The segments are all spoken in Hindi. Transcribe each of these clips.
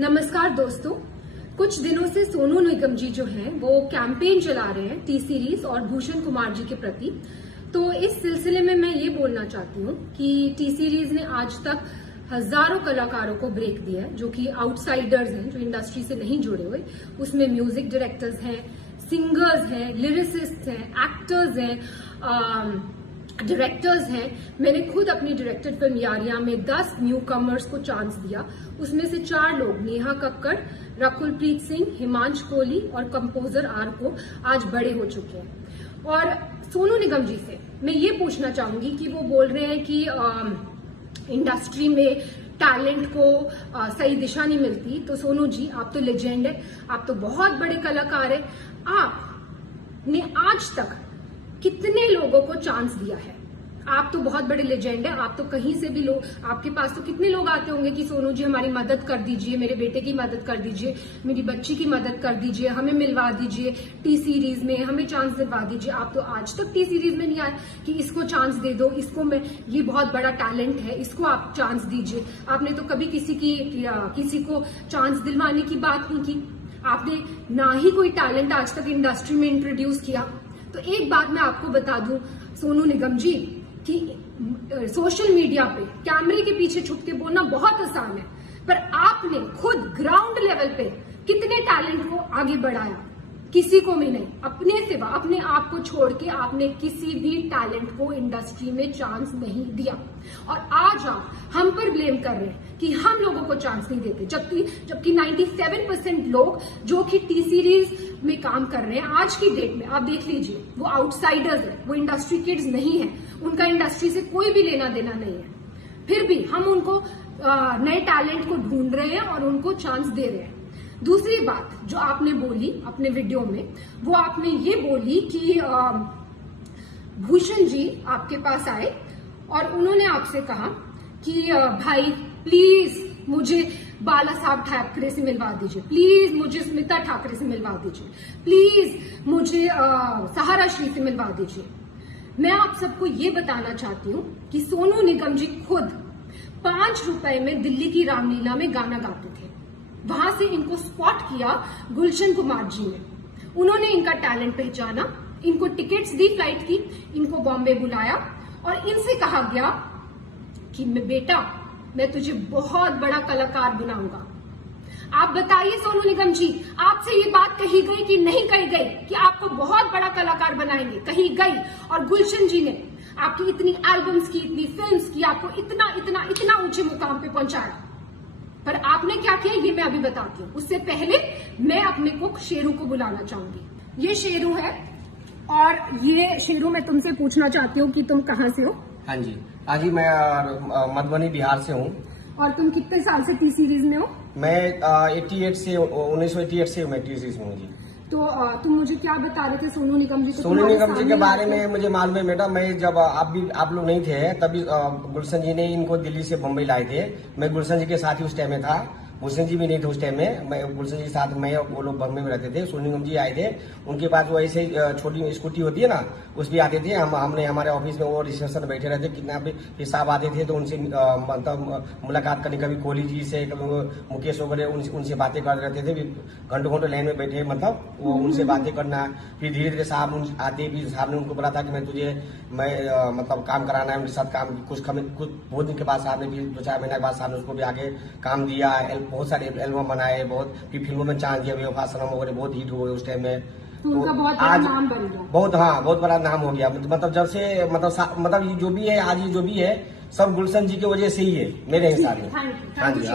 नमस्कार दोस्तों, कुछ दिनों से सोनू निगम जी जो हैं वो कैंपेन चला रहे हैं टी सीरीज और भूषण कुमार जी के प्रति। तो इस सिलसिले में मैं ये बोलना चाहती हूँ कि टी सीरीज ने आज तक हजारों कलाकारों को ब्रेक दिया है जो कि आउटसाइडर्स हैं, जो इंडस्ट्री से नहीं जुड़े हुए। उसमें म्यूजिक डायरेक्टर्स हैं, सिंगर्स हैं, लिरिसिस्ट हैं, एक्टर्स हैं, डायरेक्टर्स हैं। मैंने खुद अपनी डायरेक्टेड फिल्म यारियां में 10 न्यू कमर्स को चांस दिया। उसमें से 4 लोग, नेहा कक्कड़, रकुलप्रीत सिंह, हिमांश कोहली और कंपोजर आर को आज बड़े हो चुके हैं। और सोनू निगम जी से मैं ये पूछना चाहूंगी कि वो बोल रहे हैं कि इंडस्ट्री में टैलेंट को सही दिशा नहीं मिलती। तो सोनू जी, आप तो लेजेंड है, आप तो बहुत बड़े कलाकार है। आपने आज तक कितने लोगों को चांस दिया है? आप तो बहुत बड़े लेजेंड है, आप तो कहीं से भी लोग, आपके पास तो कितने लोग आते होंगे कि सोनू जी हमारी मदद कर दीजिए, मेरे बेटे की मदद कर दीजिए, मेरी बच्ची की मदद कर दीजिए, हमें मिलवा दीजिए टी सीरीज में, हमें चांस दिलवा दीजिए। आप तो आज तक टी सीरीज में नहीं आए कि इसको चांस दे दो, इसको मैं, ये बहुत बड़ा टैलेंट है, इसको आप चांस दीजिए। आपने तो कभी किसी को चांस दिलवाने की बात नहीं की। आपने ना ही कोई टैलेंट आज तक इंडस्ट्री में इंट्रोड्यूस किया। तो एक बात मैं आपको बता दूं सोनू निगम जी कि सोशल मीडिया पे कैमरे के पीछे छुप के बोलना बहुत आसान है, पर आपने खुद ग्राउंड लेवल पे कितने टैलेंट को आगे बढ़ाया? किसी को भी नहीं। अपने सिवा, अपने आप को छोड़ के आपने किसी भी टैलेंट को इंडस्ट्री में चांस नहीं दिया। और आज आप हम पर ब्लेम कर रहे हैं कि हम लोगों को चांस नहीं देते, जबकि 97% लोग जो कि टी सीरीज में काम कर रहे हैं आज की डेट में, आप देख लीजिए, वो आउटसाइडर्स है, वो इंडस्ट्री किड्स नहीं है, उनका इंडस्ट्री से कोई भी लेना देना नहीं है। फिर भी हम उनको नए टैलेंट को ढूंढ रहे हैं और उनको चांस दे रहे हैं। दूसरी बात जो आपने बोली अपने वीडियो में, वो आपने ये बोली कि भूषण जी आपके पास आए और उन्होंने आपसे कहा कि भाई प्लीज मुझे बाला साहब ठाकरे से मिलवा दीजिए, प्लीज मुझे स्मिता ठाकरे से मिलवा दीजिए, प्लीज मुझे सहारा श्री से मिलवा दीजिए। मैं आप सबको ये बताना चाहती हूँ कि सोनू निगम जी खुद 5 रुपए में दिल्ली की रामलीला में गाना गाते थे। वहां से इनको स्पॉट किया गुलशन कुमार जी ने। उन्होंने इनका टैलेंट पहचाना, इनको टिकट्स दी फ्लाइट की, इनको बॉम्बे बुलाया और इनसे कहा गया कि बेटा मैं तुझे बहुत बड़ा कलाकार बनाऊंगा। आप बताइए सोनू निगम जी, आपसे ये बात कही गई कि नहीं कही गई कि आपको बहुत बड़ा कलाकार बनाएंगे? कही गई। और गुलशन जी ने आपकी इतनी एल्बम्स की, इतनी फिल्म्स की, आपको इतना इतना इतना ऊंचे मुकाम पे पहुंचाया। पर आपने क्या किया ये मैं अभी बताती हूँ। उससे पहले मैं अपने कुक शेरू को बुलाना चाहूंगी। ये शेरू है और ये शेरू मैं तुमसे पूछना चाहती हूँ कि तुम कहाँ से हो? हाँ जी, आज ही मैं मधुबनी बिहार से हूँ। और तुम कितने साल से टी सीरीज में हो? मैं 1988 से मैं टी सीरीज में हूँ जी। तो तुम मुझे क्या बता रहे थे सोनू निगम जी? सोनू निगम जी के बारे में मुझे मालूम है बेटा। मैं जब आप लोग नहीं थे तभी गुलशन जी ने इनको दिल्ली से बम्बई लाए थे। मैं गुलशन जी के साथ ही उस टाइम में था, भूषण जी भी नहीं थे उस टाइम में। मैं गुलशन जी के साथ, मैं वो लोग बम्बई में रहते थे। सोनू निगम जी आए थे, उनके पास वो ऐसे छोटी स्कूटी होती है ना, उस भी आते थे। हमने हमारे ऑफिस में वो रिसेप्शन में बैठे रहते, कितना भी साहब आते थे तो उनसे मतलब मुलाकात करनी, कभी कोहली जी से, कभी मुकेश वगैरह, उनसे बातें करते रहते थे। घंटों घंटों लाइन में बैठे, मतलब वो उनसे बातें करना। फिर धीरे धीरे साहब आते, फिर साहब ने उनको बोला था कि मैं मतलब काम कराना है उनके साथ। काम कुछ बहुत दिन के बाद साहब ने, फिर 2-4 महीने के बाद साहब ने उसको भी आगे काम दिया। बहुत सारे एल्बम बनाए, बहुत फिर फिल्मों में चांस दिया, बेवफा-सनम वगैरह बहुत हिट हुए उस टाइम में। तो उनका बहुत बड़ा नाम बन गया। बहुत बड़ा नाम हो गया। मतलब जब से मतलब ये जो भी है आज, ये जो भी है सब गुलशन जी की वजह से ही है मेरे हिसाब में। हाँ जी।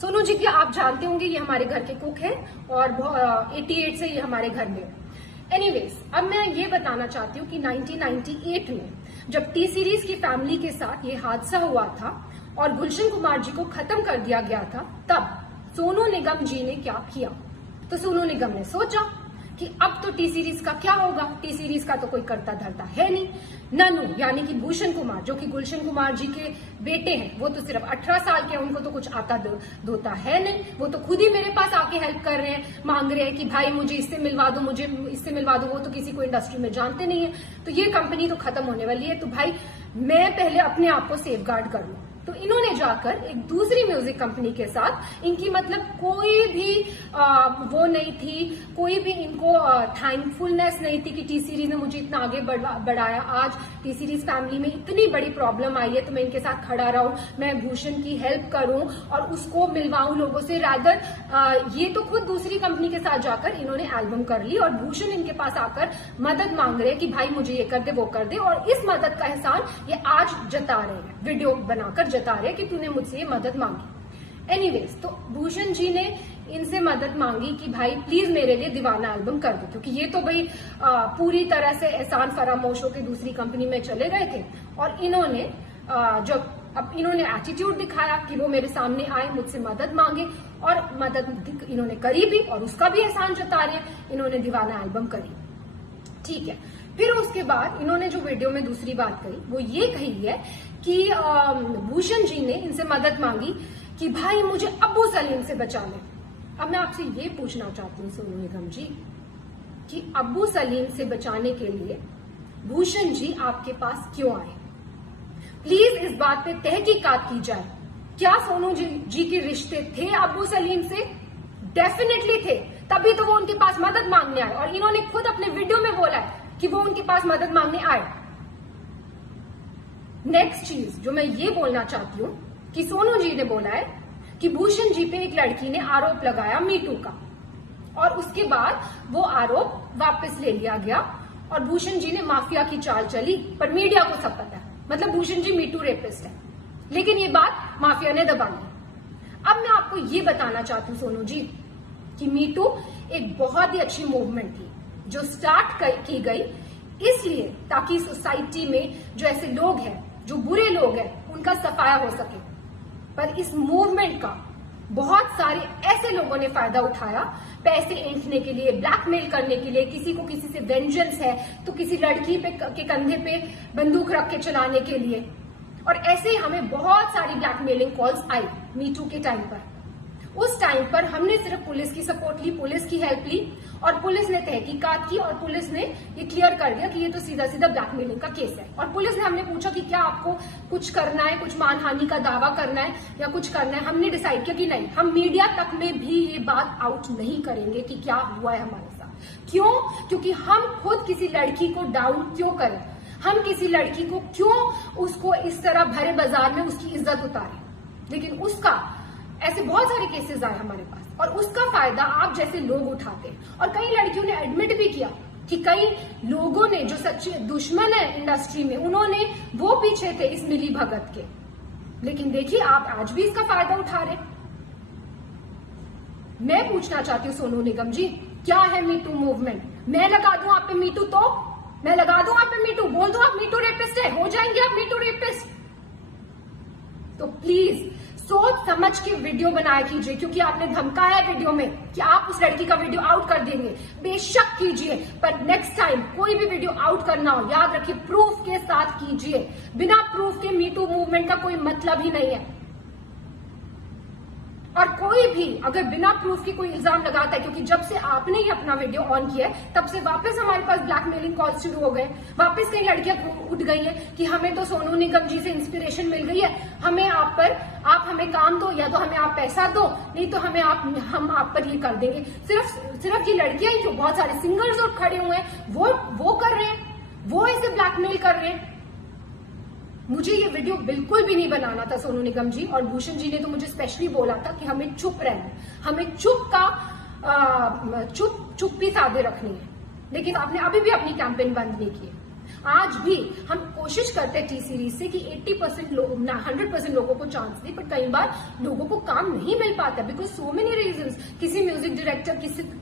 सोनू जी की आप जानते होंगे, ये हमारे घर के कुक है और 88 से ये हमारे घर में। एनीवेज, अब मैं ये बताना चाहती हूँ कि 1998 में जब टी सीरीज की फैमिली के साथ ये हादसा हुआ था और गुलशन कुमार जी को खत्म कर दिया गया था, तब सोनू निगम जी ने क्या किया? तो सोनू निगम ने सोचा कि अब तो टी सीरीज का क्या होगा, टी सीरीज का तो कोई करता धरता है नहीं। ननू यानी कि भूषण कुमार, जो कि गुलशन कुमार जी के बेटे हैं, वो तो सिर्फ 18 साल के हैं, उनको तो कुछ आता धोता है नहीं। वो तो खुद ही मेरे पास आके हेल्प कर रहे हैं, मांग रहे हैं कि भाई मुझे इससे मिलवा दो, मुझे इससे मिलवा दो। वो तो किसी को इंडस्ट्री में जानते नहीं है। तो ये कंपनी तो खत्म होने वाली है, तो भाई मैं पहले अपने आप को सेफ गार्ड कर लूं। तो इन्होंने जाकर एक दूसरी म्यूजिक कंपनी के साथ, इनकी मतलब कोई भी वो नहीं थी, कोई भी इनको थैंकफुलनेस नहीं थी कि टी सीरीज ने मुझे इतना आगे बढ़ाया। आज टी सीरीज फैमिली में इतनी बड़ी प्रॉब्लम आई है तो मैं इनके साथ खड़ा रहूं, मैं भूषण की हेल्प करूं और उसको मिलवाऊं लोगों से। रादर ये तो खुद दूसरी कंपनी के साथ जाकर इन्होंने एल्बम कर ली और भूषण इनके पास आकर मदद मांग रहे हैं कि भाई मुझे ये कर दे वो कर दे, और इस मदद का एहसान ये आज जता रहे हैं, वीडियो बनाकर जता रहे हैं कि तूने मुझसे ये मदद मांगी। एनीवेज, तो भूषण जी ने इनसे मदद मांगी कि भाई प्लीज मेरे लिए दीवाना एल्बम कर दो, क्योंकि ये तो भाई पूरी तरह से एहसान फरामोश होकर दूसरी कंपनी में चले गए थे। और इन्होंने जब अब इन्होंने एटीट्यूड दिखाया कि वो मेरे सामने आए, मुझसे मदद मांगे, और मदद इन्होंने करी भी और उसका भी एहसान जता रहे हैं, इन्होंने दीवाना एल्बम करी। ठीक है, फिर उसके बाद इन्होंने जो वीडियो में दूसरी बात कही वो ये कही है कि भूषण जी ने इनसे मदद मांगी कि भाई मुझे अब्बू सलीम से बचा ले। अब मैं आपसे ये पूछना चाहती हूँ सोनू निगम जी कि अब्बू सलीम से बचाने के लिए भूषण जी आपके पास क्यों आए? प्लीज इस बात पे तहकीकात की जाए। क्या सोनू जी के रिश्ते थे अब्बू सलीम से? डेफिनेटली थे, तभी तो वो उनके पास मदद मांगने आए, और इन्होंने खुद अपने वीडियो में बोला है कि वो उनके पास मदद मांगने आए। नेक्स्ट चीज जो मैं ये बोलना चाहती हूँ कि सोनू जी ने बोला है कि भूषण जी पे एक लड़की ने आरोप लगाया मीटू का, और उसके बाद वो आरोप वापस ले लिया गया और भूषण जी ने माफिया की चाल चली, पर मीडिया को सब पता है, मतलब भूषण जी मीटू रेपिस्ट है, लेकिन ये बात माफिया ने दबा ली। अब मैं आपको ये बताना चाहती हूँ सोनू जी कि मीटू एक बहुत ही अच्छी मूवमेंट थी जो स्टार्ट की गई इसलिए ताकि सोसाइटी में जो ऐसे लोग हैं, जो बुरे लोग हैं, उनका सफाया हो सके। पर इस मूवमेंट का बहुत सारे ऐसे लोगों ने फायदा उठाया, पैसे ऐंठने के लिए, ब्लैकमेल करने के लिए, किसी को किसी से वेंजेंस है तो किसी लड़की के कंधे पे बंदूक रख के चलाने के लिए, और ऐसे ही हमें बहुत सारी ब्लैकमेलिंग कॉल्स आई मीटू के टाइम पर। उस टाइम पर हमने सिर्फ पुलिस की सपोर्ट ली, पुलिस की हेल्प ली, और पुलिस ने तहकीकात की और पुलिस ने ये क्लियर कर दिया कि ये तो सीधा सीधा ब्लैकमेलिंग का केस है। और पुलिस ने हमने पूछा कि क्या आपको कुछ करना है, कुछ मानहानि का दावा करना है या कुछ करना है। हमने डिसाइड किया कि नहीं, हम मीडिया तक में भी ये बात आउट नहीं करेंगे कि क्या हुआ है हमारे साथ। क्यों? क्योंकि हम खुद किसी लड़की को डाउन क्यों करें, हम किसी लड़की को क्यों उसको इस तरह भरे बाजार में उसकी इज्जत उतारें। लेकिन उसका ऐसे बहुत सारे केसेस आए हमारे पास, और उसका फायदा आप जैसे लोग उठाते हैं। और कई लड़कियों ने एडमिट भी किया कि कई लोगों ने जो सच्चे दुश्मन है इंडस्ट्री में, उन्होंने वो पीछे थे इस मिली भगत के, लेकिन देखिए आप आज भी इसका फायदा उठा रहे। मैं पूछना चाहती हूँ सोनू निगम जी, क्या है मीटू मूवमेंट? मैं लगा दूं आप पे मीटू, तो मैं लगा दूं आप पे मीटू, बोल दो आप मीटू रेपिस्ट है, हो जाएंगे आप मीटू रेपिस्ट। तो प्लीज सोच समझ के वीडियो बनाया कीजिए, क्योंकि आपने धमकाया वीडियो में कि आप उस लड़की का वीडियो आउट कर देंगे। बेशक कीजिए, पर नेक्स्ट टाइम कोई भी वीडियो आउट करना हो, याद रखिए प्रूफ के साथ कीजिए। बिना प्रूफ के मीटू मूवमेंट का कोई मतलब ही नहीं है। और कोई भी अगर बिना प्रूफ की कोई इल्जाम लगाता है, क्योंकि जब से आपने ही अपना वीडियो ऑन किया है तब से वापस हमारे पास ब्लैकमेलिंग कॉल शुरू हो गए, वापस कई लड़कियां उठ गई हैं कि हमें तो सोनू निगम जी से इंस्पिरेशन मिल गई है, हमें आप हमें काम दो, या तो हमें आप पैसा दो, नहीं तो हम आप पर ये कर देंगे। सिर्फ ये लड़कियां ही क्यों, बहुत सारे सिंगर्स और खड़े हुए हैं, वो कर रहे हैं, वो ऐसे ब्लैकमेल कर रहे हैं। मुझे ये वीडियो बिल्कुल भी नहीं बनाना था सोनू निगम जी, और भूषण जी ने तो मुझे स्पेशली बोला था कि हमें चुप रहना, हमें चुप्पी साधे रखनी है, लेकिन आपने अभी भी अपनी कैंपेन बंद नहीं की। आज भी हम कोशिश करते हैं टी सीरीज से कि 80% लोग 100% लोगों को चांस दे, पर कई बार लोगों को काम नहीं मिल पाता बिकॉज सो मेनी रीजंस। किसी म्यूजिक डायरेक्टर,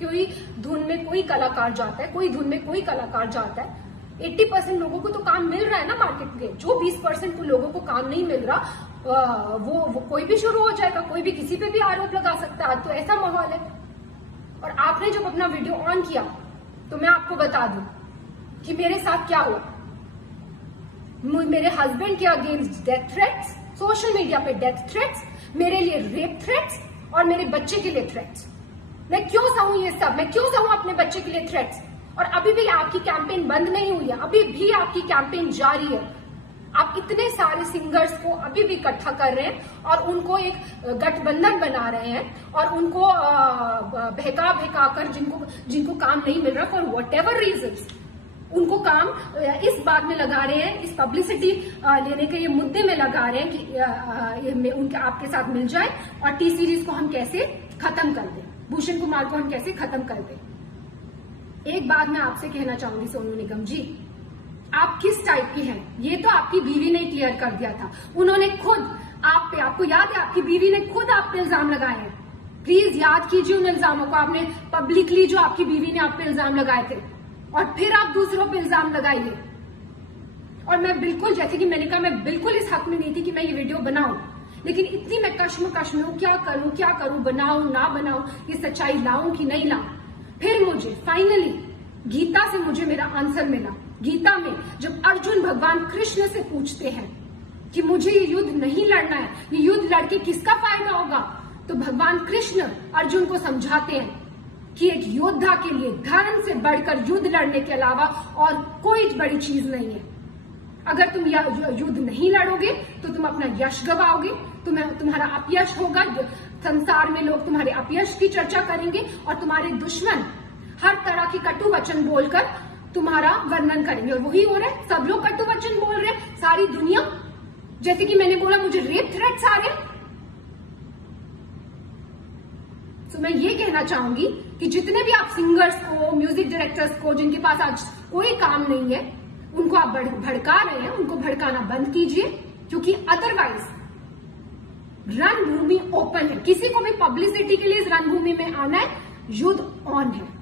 कोई धुन में कोई कलाकार जाता है, कोई धुन में कोई कलाकार जाता है। 80% लोगों को तो काम मिल रहा है ना मार्केट में, जो 20% लोगों को काम नहीं मिल रहा वो कोई भी शुरू हो जाएगा, कोई भी किसी पे भी आरोप लगा सकता है। तो ऐसा माहौल है। और आपने जब अपना वीडियो ऑन किया तो मैं आपको बता दूं कि मेरे साथ क्या हुआ। मेरे हस्बैंड के against death threats, social media पे डेथ थ्रेट्स, मेरे लिए रेप थ्रेट्स, और मेरे बच्चे के लिए थ्रेट्स। मैं क्यों सहूं ये सब? मैं क्यों सहूं अपने बच्चे के लिए थ्रेट्स? और अभी भी आपकी कैंपेन बंद नहीं हुई है, अभी भी आपकी कैंपेन जारी है। आप इतने सारे सिंगर्स को अभी भी इकट्ठा कर रहे हैं और उनको एक गठबंधन बना रहे हैं और उनको बहका कर जिनको काम नहीं मिल रहा फॉर वट एवर रीजन्स, उनको काम इस बात में लगा रहे हैं, इस पब्लिसिटी लेने के ये मुद्दे में लगा रहे हैं कि उनके आपके साथ मिल जाए और टी सीरीज को हम कैसे खत्म कर दें, भूषण कुमार को हम कैसे खत्म कर दें। एक बात मैं आपसे कहना चाहूंगी सोनू निगम जी, आप किस टाइप की हैं ये तो आपकी बीवी ने क्लियर कर दिया था। उन्होंने खुद आप पे, आपको याद है, आपकी बीवी ने खुद आप पे इल्जाम लगाए हैं। प्लीज याद कीजिए उन इल्जामों को, आपने पब्लिकली जो आपकी बीवी ने आप पे इल्जाम लगाए थे और फिर आप दूसरों पे इल्जाम लगाइए। और मैं बिल्कुल, जैसे कि मैंने कहा, मैं बिल्कुल इस हक में नहीं थी कि मैं ये वीडियो बनाऊं, लेकिन इतनी मैं कश्मकश में हूं, क्या करूं, बनाऊं ना बनाऊं, ये सच्चाई लाऊं कि नहीं लाऊं। फिर मुझे फाइनली गीता से मुझे मेरा आंसर मिला। गीता में जब अर्जुन भगवान कृष्ण से पूछते हैं कि मुझे ये युद्ध नहीं लड़ना है, ये युद्ध लड़के किसका फायदा होगा, तो भगवान कृष्ण अर्जुन को समझाते हैं कि एक योद्धा के लिए धर्म से बढ़कर युद्ध लड़ने के अलावा और कोई बड़ी चीज नहीं है। अगर तुम युद्ध नहीं लड़ोगे तो तुम अपना यश गवाओगे, तुम्हारा अपयश होगा, संसार में लोग तुम्हारे अपयश की चर्चा करेंगे और तुम्हारे दुश्मन हर तरह की कटु वचन बोलकर तुम्हारा वर्णन करेंगे। और वही हो रहा है, सब लोग कटु वचन बोल रहे हैं, सारी दुनिया। जैसे कि मैंने बोला, मुझे रेप थ्रेट्स आ रहे। तो मैं ये कहना चाहूंगी कि जितने भी आप सिंगर्स को, म्यूजिक डायरेक्टर्स को, जिनके पास आज कोई काम नहीं है, उनको आप भड़का रहे हैं, उनको भड़काना बंद कीजिए, क्योंकि अदरवाइज रणभूमि ओपन है। किसी को भी पब्लिसिटी के लिए इस रणभूमि में आना है, युद्ध ऑन है।